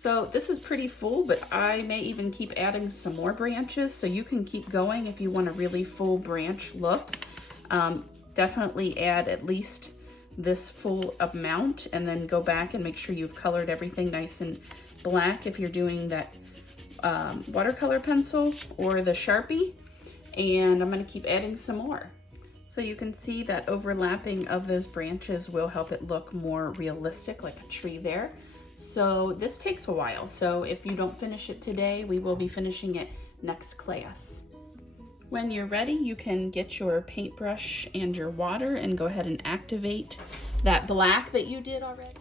So this is pretty full, but I may even keep adding some more branches, so you can keep going if you want a really full branch look. Definitely add at least this full amount and then go back and make sure you've colored everything nice and black if you're doing that watercolor pencil or the Sharpie. And I'm going to keep adding some more. So you can see that overlapping of those branches will help it look more realistic, like a tree there. So this takes a while. So if you don't finish it today, we will be finishing it next class. When you're ready, you can get your paintbrush and your water and go ahead and activate that black that you did already.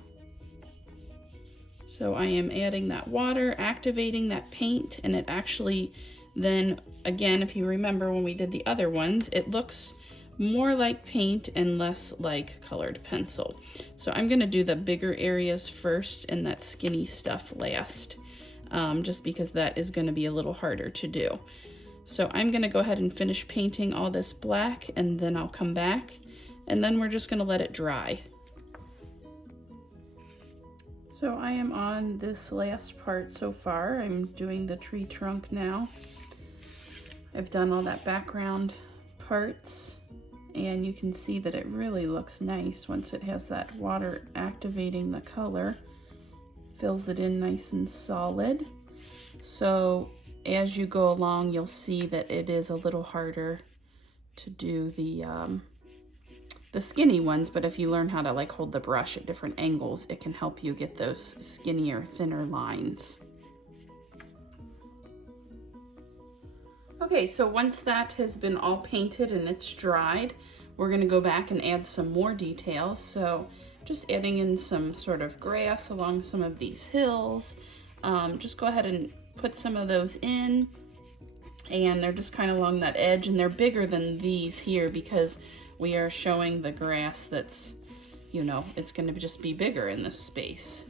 So I am adding that water, activating that paint, and it actually then, again, if you remember when we did the other ones, it looks more like paint and less like colored pencil. So I'm gonna do the bigger areas first and that skinny stuff last, just because that is gonna be a little harder to do. So I'm gonna go ahead and finish painting all this black, and then I'll come back, and then we're just gonna let it dry. So I am on this last part so far. I'm doing the tree trunk now. I've done all that background parts, and you can see that it really looks nice once it has that water activating the color. Fills it in nice and solid. So as you go along, you'll see that it is a little harder to do the skinny ones, but if you learn how to like hold the brush at different angles, it can help you get those skinnier, thinner lines. Okay, so once that has been all painted and it's dried, we're gonna go back and add some more details. So just adding in some sort of grass along some of these hills. Just go ahead and put some of those in, and they're just kind of along that edge, and they're bigger than these here because we are showing the grass that's, you know, it's gonna just be bigger in this space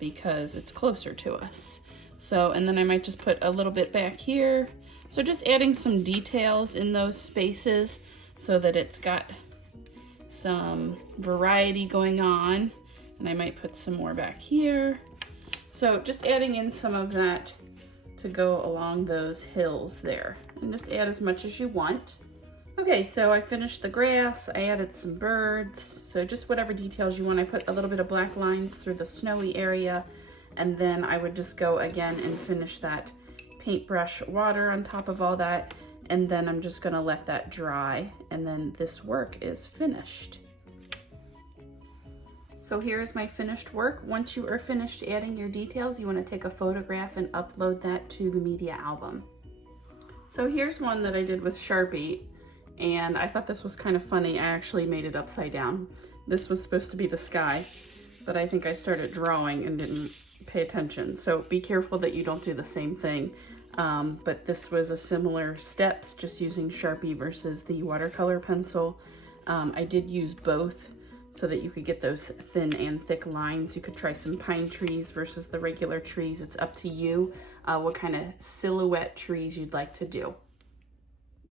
because it's closer to us. So, and then I might just put a little bit back here. So just adding some details in those spaces so that it's got some variety going on. And I might put some more back here. So just adding in some of that to go along those hills there. And just add as much as you want. Okay, so I finished the grass, I added some birds. So just whatever details you want. I put a little bit of black lines through the snowy area. And then I would just go again and finish that paintbrush water on top of all that, and then I'm just gonna let that dry, and then this work is finished. So here's my finished work. Once you are finished adding your details, you want to take a photograph and upload that to the media album. So here's one that I did with Sharpie, and I thought this was kind of funny. I actually made it upside down. This was supposed to be the sky, but I think I started drawing and didn't pay attention. So be careful that you don't do the same thing. But this was a similar steps, just using Sharpie versus the watercolor pencil. I did use both so that you could get those thin and thick lines. You could try some pine trees versus the regular trees. It's up to you what kind of silhouette trees you'd like to do.